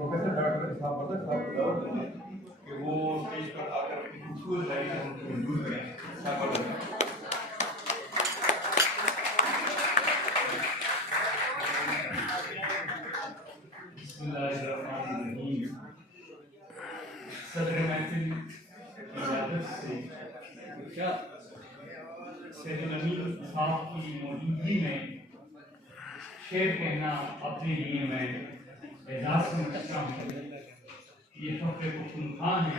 Professor doctor साहब बदर साहब कि वो स्टेज पर आकर खूबसूरत लाइन हमको मंजूर करें। सदर महफिल की इजाज़त से सैयद अमीन साहब की मौजूदगी में शेर कहना अपने लिए मैं एजाज़ समझता हूँ। ये फख्र पुख्तनख्वा है।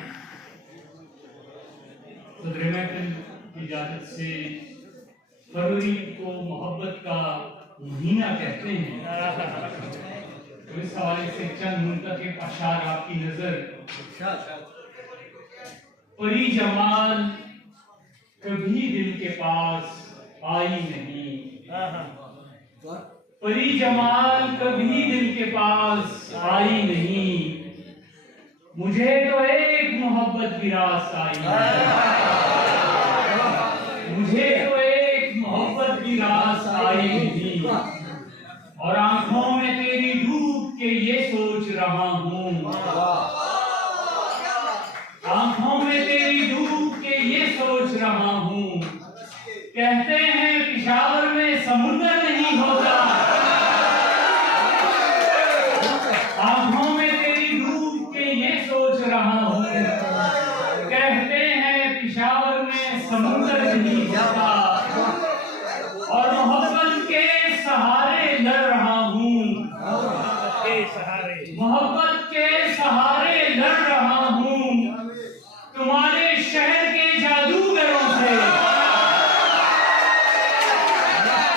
सदर महफिल की इजाज़त से फरवरी को मोहब्बत का महीना कहते हैं, तो इस हवाले से चंद मुंतखब अशार आपकी नजर। परी जमाल कभी दिल के पास आई नहीं, परी जमाल कभी दिल के पास आई नहीं, मुझे तो एक मोहब्बत की रास आई नहीं, मुझे तो एक मोहब्बत की रास आई नहीं, और आंखों में तेरी डूब के ये सोच रहा हूँ, आंखों में तेरी डूब के ये सोच रहा हूँ। कहते हैं पिशावर में समुंदर नहीं होता, आंखों में तेरी डूब के ये सोच रहा हूँ। कहते हैं पिशावर में समुंदर नहीं होता, और मोहब्बत के सहारे लड़ रहा हूँ, मोहब्बत के सहारे लड़ रहा हूँ। तुम्हारे शहर के जादूगरों से,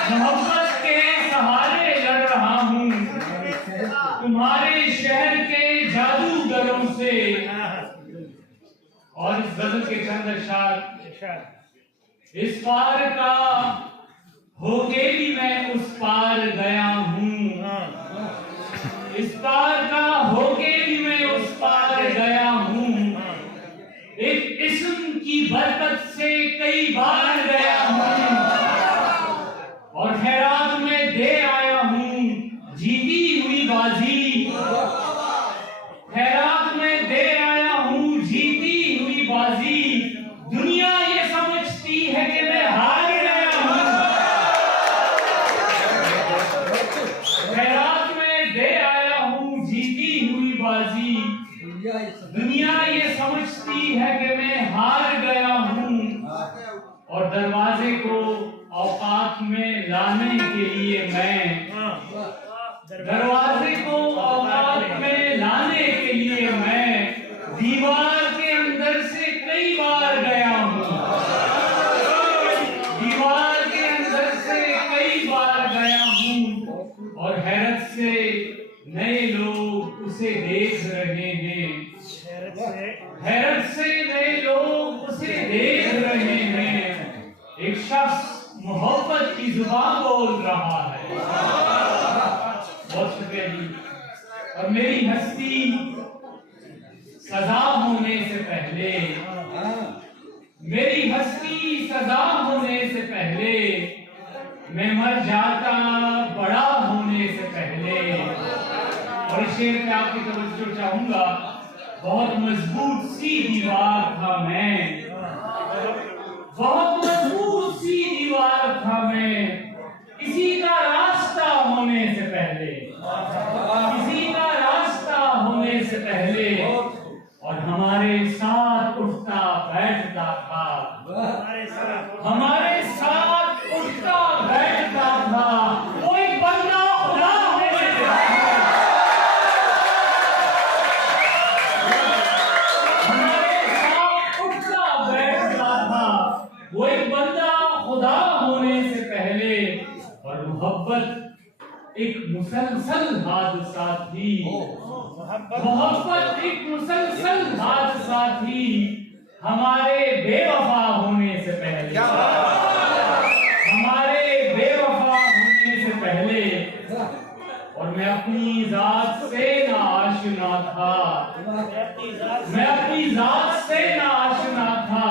मोहब्बत के सहारे लड़ रहा हूँ, तुम्हारे शहर के जादूगरों से। और इस गजल के चंद अशआर। इस पार का होके भी मैं उस पार गया हूँ, इस पार का होके भी मैं उस पार गया हूँ। एक इस्म की बरकत से कई बार गया हूँ, और खैरात में दे आया हूँ जीती हुई बाजी, खैरात में दे आया हूँ जीती हुई बाजी। दुनिया ये समझती है कि मैं हार गया हूँ, खैरात में दे आया हूँ जीती हुई बाजी। दुनिया ये समझती है कि मैं हार गया हूँ, और दरवाजे को औकात में लाने के लिए मैं, दरवाजे को औकात में लाने के लिए मैं दीवार के अंदर से कई बार गया हूँ, दीवार के अंदर से कई बार गया हूँ। और हैरत से नए लोग उसे देख रहे हैं, हैरत से नए लोग उसे देख रहे हैं। एक शख्स मोहब्बत की जुबान बोल रहा है। बहुत शुक्रिया जी। और मेरी हस्ती सजा होने से पहले, मेरी हस्ती सजा होने से पहले, मैं मर जाता बड़ा होने से पहले। और इस शेर पे आपकी तवज्जो चाहूंगा। बहुत मजबूत सी दीवार था मैं, बहुत मजबूत सी दीवार था मैं, किसी का रास्ता होने से पहले, किसी का रास्ता होने से पहले। और हमारे साथ उठता बैठता था, हमारे साथ उठता बैठता था, वो एक बंदा खुदा होने से पहले, हमारे साथ उठता बैठता था, वो एक बंदा खुदा होने से पहले। और मोहब्बत एक मुसलसल हादसा थी, मोहब्बत एक मुसलसल हादसा थी हमारे बेवफा होने से पहले, हमारे बेवफा होने से पहले। और मैं अपनी जात से ना आशना था, मैं अपनी जात से ना आशना था,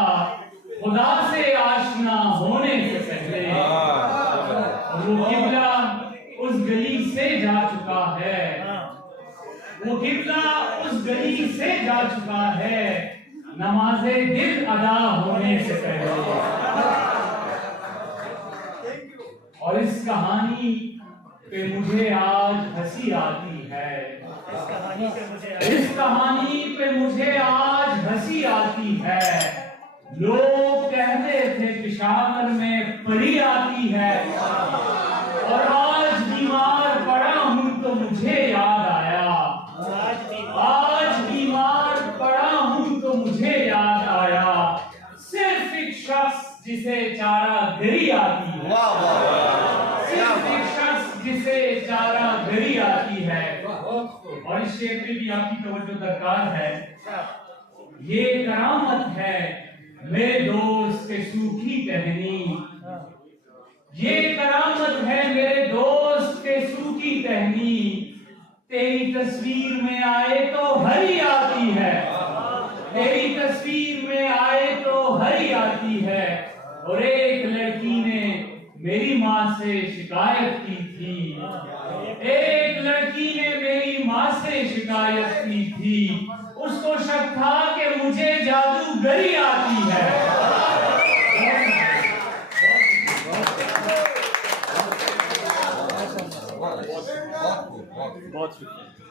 खुदा से आशना होने से पहले। वो किबला उस गली से जा चुका है, वो किबला किबला उस गली से जा चुका है नमाजे दिल अदा होने से पहले। और इस कहानी पे मुझे आज हंसी आती है, इस कहानी पे मुझे आज हंसी आती है। लोग कहते थे पिशावर में परी आती है, और आज बीमार पड़ा हूं तो मुझे याद आया, आज बीमार पड़ा हूं तो मुझे याद आया, सिर्फ एक शख्स जिसे चारागरी आती है, सिर्फ एक शख्स जिसे चारागरी आती है। और इस शेर पे भी आपकी तवज्जो दरकार है। ये करामत है मेरे दोस्त के सूखी टहनी, ये करामत है मेरे दोस्त के सूखी टहनी, तेरी तस्वीर में आए तो हरी आती है, तेरी तस्वीर में आए तो हरी आती है। और एक लड़की ने मेरी माँ से शिकायत की थी, एक लड़की ने मेरी माँ से शिकायत की थी, उसको शक था कि मुझे जादूगरी आती है। बहुत शुक्रिया।